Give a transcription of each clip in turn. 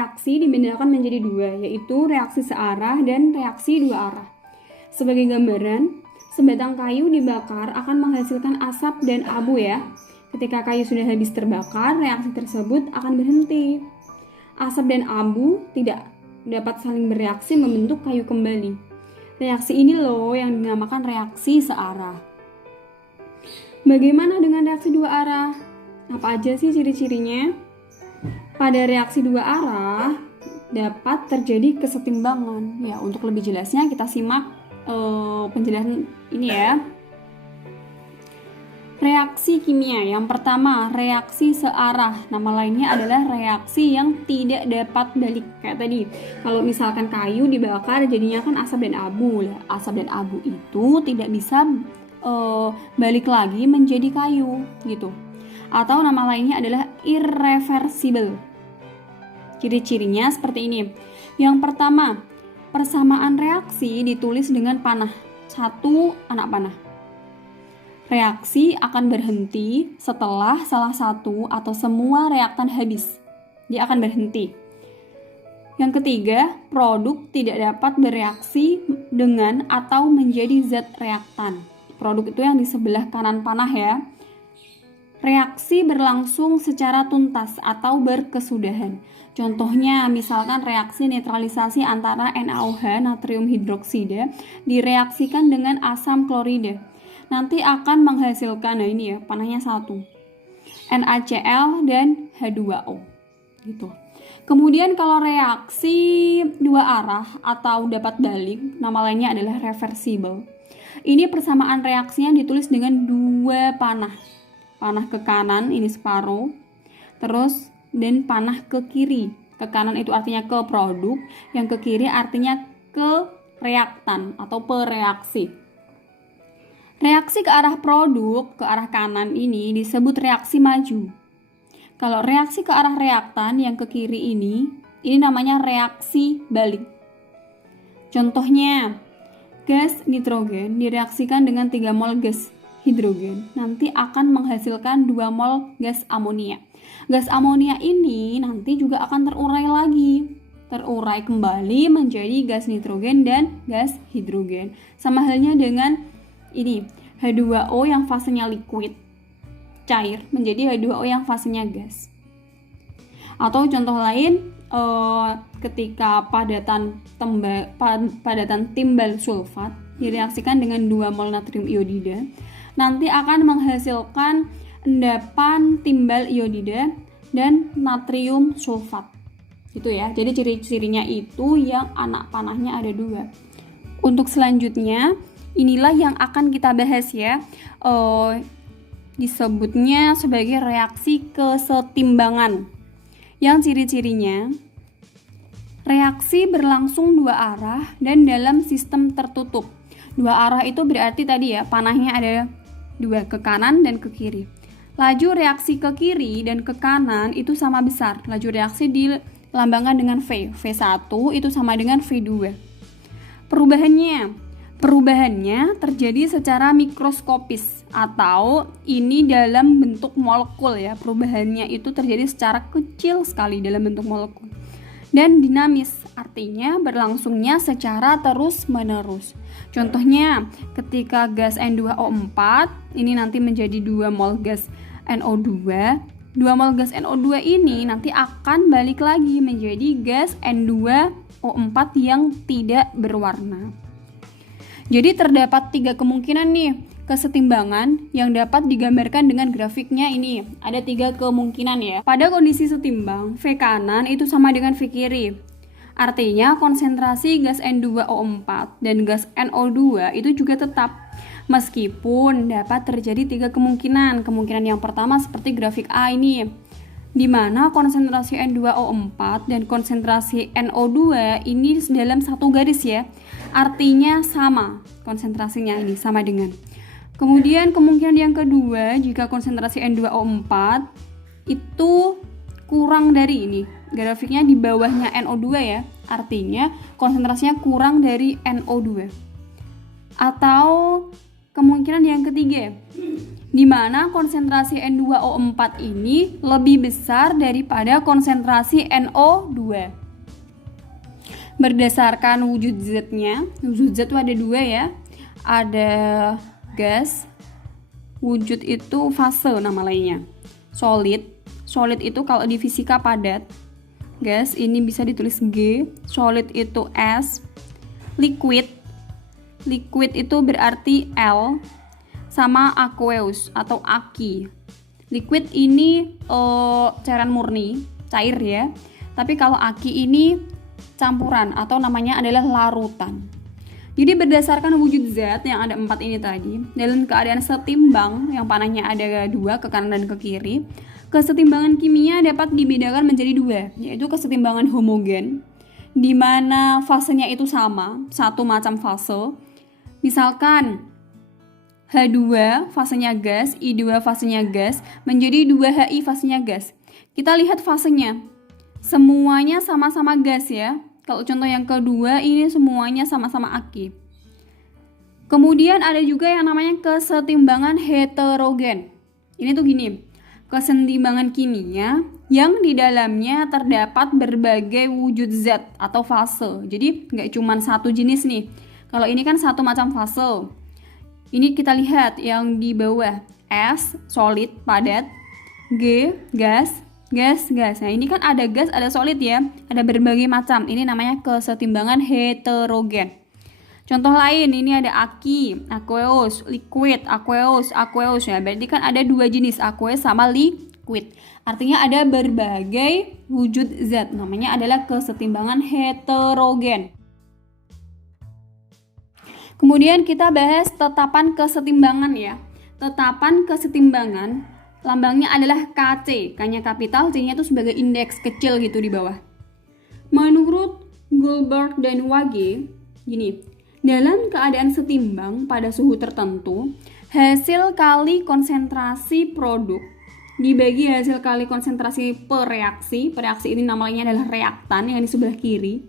reaksi dibedakan menjadi dua, yaitu reaksi searah dan reaksi dua arah. Sebagai gambaran, sebatang kayu dibakar akan menghasilkan asap dan abu ya. Ketika kayu sudah habis terbakar, reaksi tersebut akan berhenti. Asap dan abu tidak dapat saling bereaksi membentuk kayu kembali. Reaksi ini loh yang dinamakan reaksi searah. Bagaimana dengan reaksi dua arah? Apa aja sih ciri-cirinya? Pada reaksi dua arah dapat terjadi kesetimbangan. Ya, untuk lebih jelasnya kita simak penjelasan ini ya. Reaksi kimia yang pertama, reaksi searah. Nama lainnya adalah reaksi yang tidak dapat balik. Kayak tadi, kalau misalkan kayu dibakar jadinya kan asap dan abu. Asap dan abu itu tidak bisa balik lagi menjadi kayu gitu. Atau nama lainnya adalah irreversible. Ciri-cirinya seperti ini. Yang pertama, persamaan reaksi ditulis dengan panah. 1 anak panah. Reaksi akan berhenti setelah salah satu atau semua reaktan habis. Dia akan berhenti. Yang ketiga, produk tidak dapat bereaksi dengan atau menjadi zat reaktan. Produk itu yang di sebelah kanan panah ya. Reaksi berlangsung secara tuntas atau berkesudahan. Contohnya, misalkan reaksi netralisasi antara NaOH, natrium hidroksida, direaksikan dengan asam klorida. Nanti akan menghasilkan, nah ini ya, panahnya 1, NaCl dan H2O. Gitu. Kemudian kalau reaksi dua arah atau dapat balik, nama lainnya adalah reversible. Ini persamaan reaksinya ditulis dengan 2 panah. Panah ke kanan ini separuh, terus dan panah ke kiri. Ke kanan itu artinya ke produk, yang ke kiri artinya ke reaktan atau pereaksi. Reaksi ke arah produk, ke arah kanan ini disebut reaksi maju. Kalau reaksi ke arah reaktan yang ke kiri ini namanya reaksi balik. Contohnya, gas nitrogen direaksikan dengan 3 mol gas hidrogen, nanti akan menghasilkan 2 mol gas amonia. Gas amonia ini nanti juga akan terurai lagi. Terurai kembali menjadi gas nitrogen dan gas hidrogen. Sama halnya dengan ini, H2O yang fasenya liquid, cair, menjadi H2O yang fasenya gas. Atau contoh lain, ketika padatan timbal sulfat direaksikan dengan 2 mol natrium iodida, nanti akan menghasilkan endapan timbal iodida dan natrium sulfat. Gitu ya. Jadi ciri-cirinya itu yang anak panahnya ada 2. Untuk selanjutnya, inilah yang akan kita bahas ya. Disebutnya sebagai reaksi kesetimbangan. Yang ciri-cirinya, reaksi berlangsung 2 arah dan dalam sistem tertutup. 2 arah itu berarti tadi ya, panahnya ada 2, ke kanan dan ke kiri. Laju reaksi ke kiri dan ke kanan itu sama besar. Laju reaksi dilambangkan dengan V. V1 itu sama dengan V2. Perubahannya terjadi secara mikroskopis atau ini dalam bentuk molekul ya. Perubahannya itu terjadi secara kecil sekali dalam bentuk molekul. Dan dinamis, artinya berlangsungnya secara terus-menerus. Contohnya, ketika gas N2O4 ini nanti menjadi 2 mol gas NO2. 2 mol gas NO2 ini nanti akan balik lagi menjadi gas N2O4 yang tidak berwarna. Jadi terdapat 3 kemungkinan nih kesetimbangan yang dapat digambarkan dengan grafiknya ini. Ada 3 kemungkinan ya. Pada kondisi setimbang, V kanan itu sama dengan V kiri. Artinya konsentrasi gas N2O4 dan gas NO2 itu juga tetap. Meskipun dapat terjadi 3 kemungkinan. Kemungkinan yang pertama seperti grafik A ini, di mana konsentrasi N2O4 dan konsentrasi NO2 ini dalam satu garis ya. Artinya sama konsentrasinya ini, sama dengan. Kemudian kemungkinan yang kedua, jika konsentrasi N2O4 itu kurang dari ini. Grafiknya di bawahnya NO2 ya. Artinya konsentrasinya kurang dari NO2. Atau kemungkinan yang ketiga, di mana konsentrasi N2O4 ini lebih besar daripada konsentrasi NO2. Berdasarkan wujud Z-nya, wujud Z itu ada dua ya, ada gas, wujud itu fase nama lainnya, solid itu kalau di fisika padat, gas ini bisa ditulis G, solid itu S, liquid itu berarti L, sama aqueous atau aki. Liquid ini cairan murni, cair ya. Tapi kalau aki ini campuran atau namanya adalah larutan. Jadi berdasarkan wujud zat yang ada 4 ini tadi, dalam keadaan setimbang yang panahnya ada 2 ke kanan dan ke kiri, kesetimbangan kimia dapat dibedakan menjadi 2, yaitu kesetimbangan homogen, di mana fasenya itu sama, satu macam fase. Misalkan H2 fasenya gas, I2 fasenya gas, menjadi 2HI fasenya gas. Kita lihat fasenya. Semuanya sama-sama gas ya. Kalau contoh yang kedua ini semuanya sama-sama aki. Kemudian ada juga yang namanya kesetimbangan heterogen. Ini tuh gini. Kesetimbangan kimia yang di dalamnya terdapat berbagai wujud zat atau fase. Jadi nggak cuma satu jenis nih. Kalau ini kan satu macam fase. Ini kita lihat yang di bawah. S, solid, padat. G, gas. Nah ini kan ada gas, ada solid ya. Ada berbagai macam. Ini namanya kesetimbangan heterogen. Contoh lain, ini ada aki, aqueous, liquid, aqueous ya. Berarti kan ada 2 jenis, aqueous sama liquid. Artinya ada berbagai wujud zat. Namanya adalah kesetimbangan heterogen. Kemudian kita bahas tetapan kesetimbangan ya. Tetapan kesetimbangan lambangnya adalah KC, K-nya kapital, C-nya itu sebagai indeks kecil gitu di bawah. Menurut Goldberg dan Wage, gini, dalam keadaan setimbang pada suhu tertentu, hasil kali konsentrasi produk dibagi hasil kali konsentrasi pereaksi ini namanya adalah reaktan yang di sebelah kiri,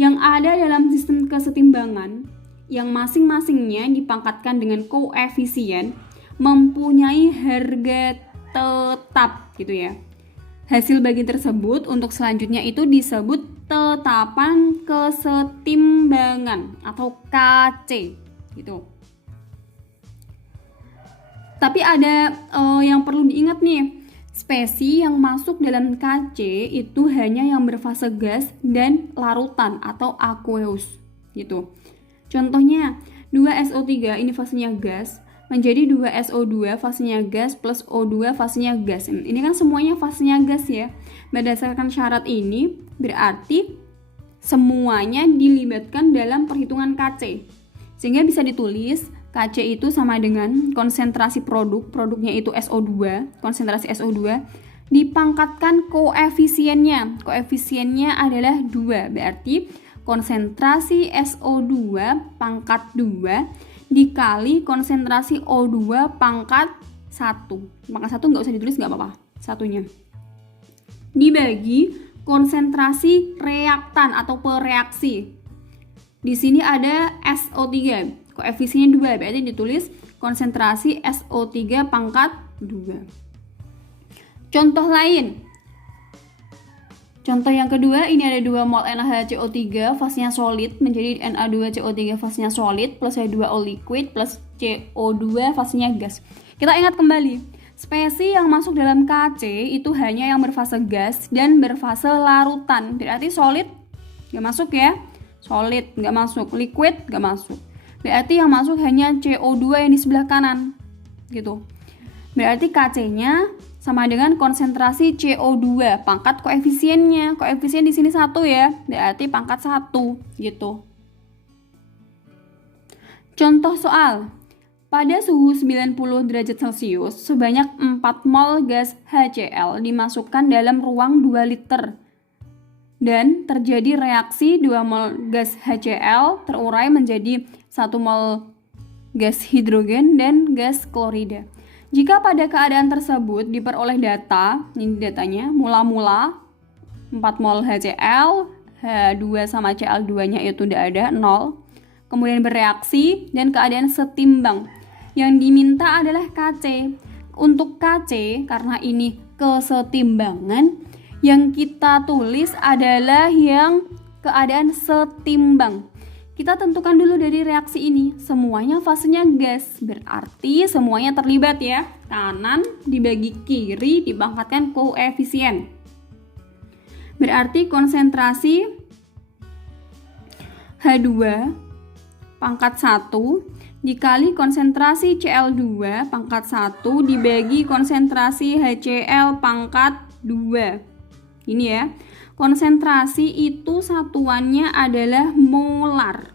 yang ada dalam sistem kesetimbangan, yang masing-masingnya dipangkatkan dengan koefisien mempunyai harga tetap gitu ya. Hasil bagi tersebut untuk selanjutnya itu disebut tetapan kesetimbangan atau KC gitu. Tapi ada yang perlu diingat nih, spesi yang masuk dalam KC itu hanya yang berfase gas dan larutan atau aqueous gitu. Contohnya 2SO3 ini fasenya gas menjadi 2SO2 fasenya gas plus O2 fasenya gas. Ini kan semuanya fasenya gas ya. Berdasarkan syarat ini berarti semuanya dilibatkan dalam perhitungan KC. Sehingga bisa ditulis KC itu sama dengan konsentrasi produknya itu SO2, konsentrasi SO2 dipangkatkan koefisiennya. Koefisiennya adalah 2, berarti konsentrasi SO2 pangkat 2 dikali konsentrasi O2 pangkat 1. Pangkat 1 nggak usah ditulis, nggak apa-apa, satunya. Dibagi konsentrasi reaktan atau pereaksi. Di sini ada SO3, koefisiennya 2, berarti ditulis konsentrasi SO3 pangkat 2. Contoh lain. Contoh yang kedua, ini ada 2 mol NaHCO3 fasenya solid menjadi Na2CO3 fasenya solid plus H2O liquid plus CO2 fasenya gas. Kita ingat kembali, spesi yang masuk dalam KC itu hanya yang berfase gas dan berfase larutan. Berarti solid nggak masuk ya, solid nggak masuk, liquid nggak masuk. Berarti yang masuk hanya CO2 yang di sebelah kanan gitu. Berarti KC-nya sama dengan konsentrasi CO2 pangkat koefisiennya. Koefisien di sini 1 ya, berarti pangkat 1 gitu. Contoh soal. Pada suhu 90 derajat Celcius, sebanyak 4 mol gas HCl dimasukkan dalam ruang 2 liter. Dan terjadi reaksi 2 mol gas HCl terurai menjadi 1 mol gas hidrogen dan gas klorida. Jika pada keadaan tersebut diperoleh data, ini datanya, mula-mula 4 mol HCl, H2 sama Cl2-nya itu udah ada, 0. Kemudian bereaksi dan keadaan setimbang. Yang diminta adalah Kc. Untuk Kc, karena ini kesetimbangan, yang kita tulis adalah yang keadaan setimbang. Kita tentukan dulu dari reaksi ini, semuanya fasenya gas, berarti semuanya terlibat ya. Kanan dibagi kiri dipangkatkan koefisien. Berarti konsentrasi H2 pangkat 1 dikali konsentrasi Cl2 pangkat 1 dibagi konsentrasi HCl pangkat 2. Ini ya. Konsentrasi itu satuannya adalah molar.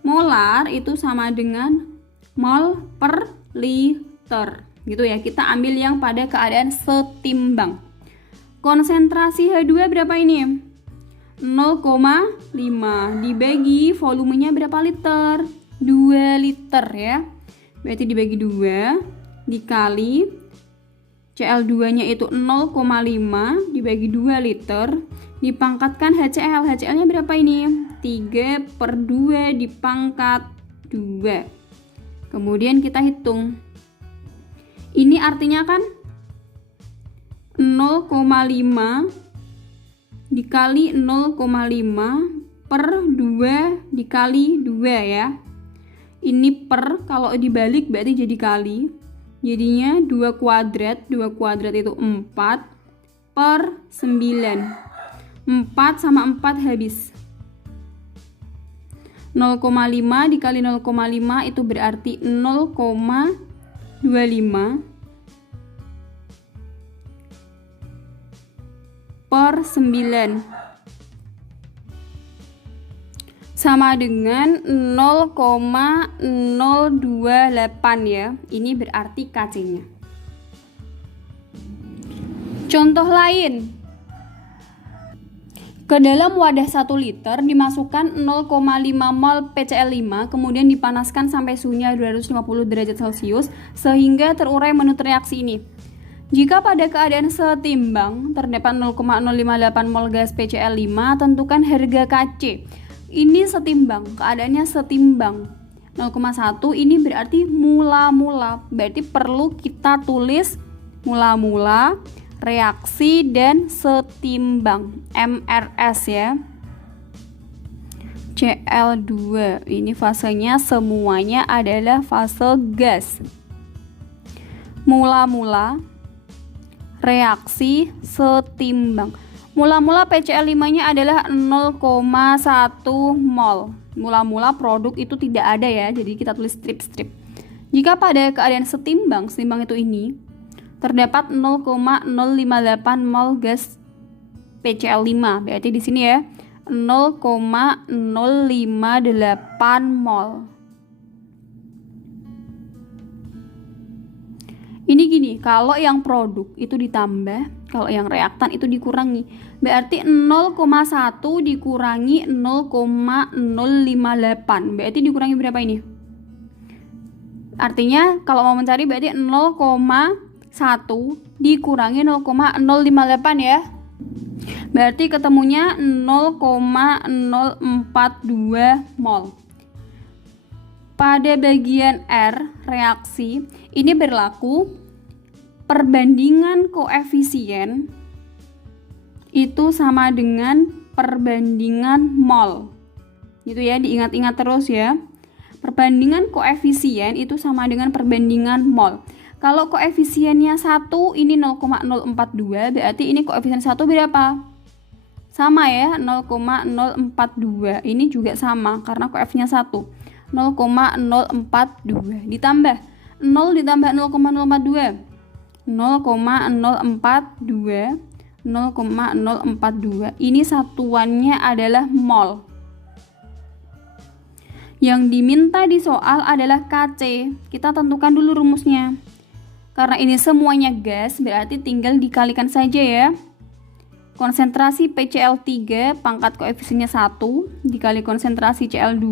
Molar itu sama dengan mol per liter. Gitu ya. Kita ambil yang pada keadaan setimbang. Konsentrasi H2 berapa ini? 0,5 dibagi volumenya berapa liter? 2 liter ya. Berarti dibagi 2 dikali Cl2-nya itu 0,5 dibagi 2 liter dipangkatkan HCl. HCl-nya berapa ini? 3/2 dipangkat 2. Kemudian kita hitung. Ini artinya kan 0,5 dikali 0,5 per 2 dikali 2 ya. Ini per, kalau dibalik berarti jadi kali. Jadinya 2 kuadrat. 2 kuadrat itu 4 per 9. 4 sama 4 habis. 0,5 dikali 0,5 itu berarti 0,25 per 9 sama dengan 0,028 ya. Ini berarti Kc-nya. Contoh lain. Ke dalam wadah 1 liter dimasukkan 0,5 mol PCl5 kemudian dipanaskan sampai suhunya 250 derajat Celcius sehingga terurai menurut reaksi ini. Jika pada keadaan setimbang terdapat 0,058 mol gas PCl5, tentukan harga Kc. Ini setimbang, keadaannya setimbang. 0,1 ini berarti mula-mula. Berarti perlu kita tulis mula-mula, reaksi, dan setimbang. MRS ya. Cl2. Ini fasenya semuanya adalah fase gas. Mula-mula, reaksi, setimbang. Mula-mula PCl5-nya adalah 0,1 mol. Mula-mula produk itu tidak ada ya, jadi kita tulis strip-strip. Jika pada keadaan setimbang, setimbang itu ini, terdapat 0,058 mol gas PCl5. Berarti di sini ya, 0,058 mol. Ini gini, kalau yang produk itu ditambah, kalau yang reaktan itu dikurangi. Berarti 0,1 dikurangi 0,058. Berarti dikurangi berapa ini? Artinya kalau mau mencari berarti 0,1 dikurangi 0,058 ya. Berarti ketemunya 0,042 mol. Pada bagian R, reaksi, ini berlaku perbandingan koefisien itu sama dengan perbandingan mol. Gitu ya, diingat-ingat terus ya. Perbandingan koefisien itu sama dengan perbandingan mol. Kalau koefisiennya 1, ini 0,042, berarti ini koefisien 1 berapa? Sama ya, 0,042. Ini juga sama karena koefisiennya 1. 0,042 ditambah 0 ditambah 0,042 0,042 ini satuannya adalah mol. Yang diminta di soal adalah Kc. Kita tentukan dulu rumusnya. Karena ini semuanya gas, berarti tinggal dikalikan saja ya. Konsentrasi PCl3 pangkat koefisiennya 1 dikali konsentrasi Cl2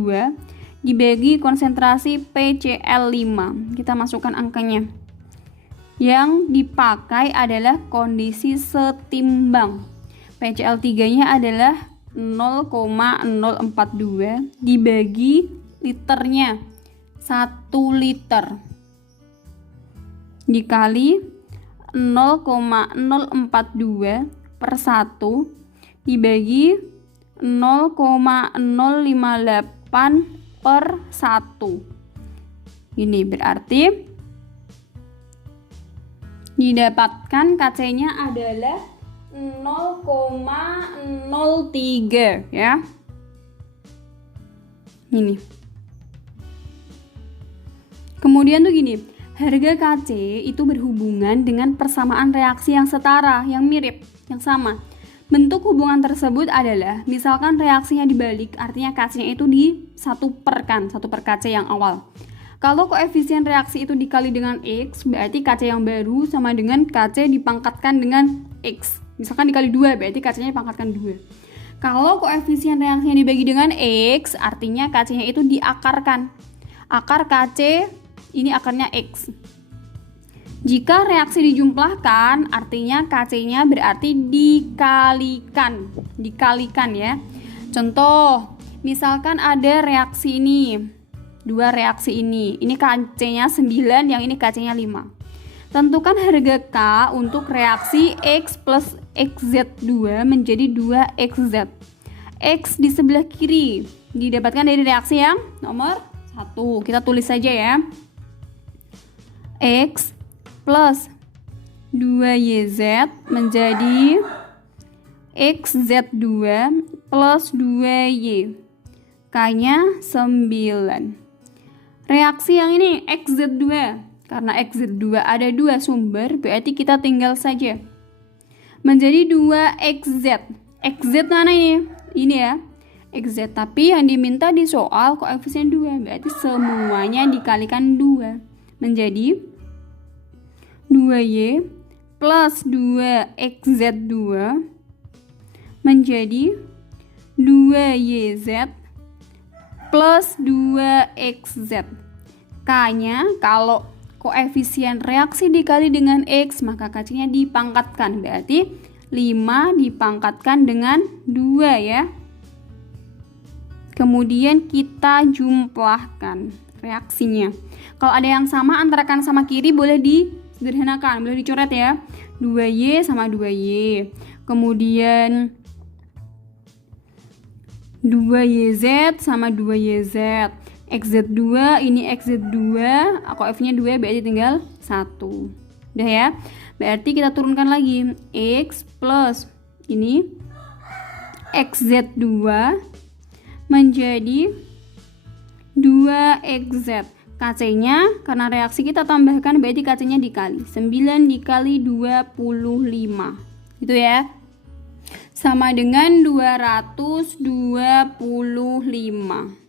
dibagi konsentrasi PCl5. Kita masukkan angkanya. Yang dipakai adalah kondisi setimbang. PCl3-nya adalah 0,042 dibagi liternya 1 liter. dikali 0,042 per 1 dibagi 0,058 per 1. Ini berarti didapatkan KC-nya adalah 0,03 ya. Ini. Kemudian tuh gini, harga KC itu berhubungan dengan persamaan reaksi yang setara, yang mirip, yang sama. Bentuk hubungan tersebut adalah, misalkan reaksinya dibalik, artinya KC-nya itu di 1 per KC yang awal. Kalau koefisien reaksi itu dikali dengan X, berarti KC yang baru sama dengan KC dipangkatkan dengan X. Misalkan dikali 2, berarti KC-nya dipangkatkan 2. Kalau koefisien reaksinya dibagi dengan X, artinya KC-nya itu diakarkan. Akar KC, ini akarnya X. Jika reaksi dijumlahkan, artinya KC-nya berarti dikalikan ya. Contoh, misalkan ada reaksi ini, 2 reaksi ini KC-nya 9, yang ini KC-nya 5. Tentukan harga K untuk reaksi X plus XZ2 menjadi 2XZ. X di sebelah kiri didapatkan dari reaksi yang nomor 1. Kita tulis saja ya. X plus 2YZ menjadi XZ2 plus 2Y. K-nya 9. Reaksi yang ini XZ2. Karena XZ2 ada 2 sumber, berarti kita tinggal saja. Menjadi 2XZ. XZ mana ini? Ini ya. XZ, tapi yang diminta di soal koefisien 2, berarti semuanya dikalikan 2. Menjadi 2Y plus 2XZ2 menjadi 2YZ plus 2XZ. K-nya kalau koefisien reaksi dikali dengan X, maka KC-nya dipangkatkan. Berarti 5 dipangkatkan dengan 2 ya. Kemudian kita jumlahkan reaksinya. Kalau ada yang sama antara kanan sama kiri boleh disederhanakan, boleh dicoret ya. 2Y sama 2Y. Kemudian 2YZ sama 2YZ. XZ2, ini XZ2, koefisiennya 2, berarti tinggal 1. Udah ya. Berarti kita turunkan lagi. X plus ini XZ2 menjadi 2XZ. KC-nya, karena reaksi kita tambahkan, berarti KC-nya dikali. 9 dikali 25. Gitu ya. Sama dengan 225.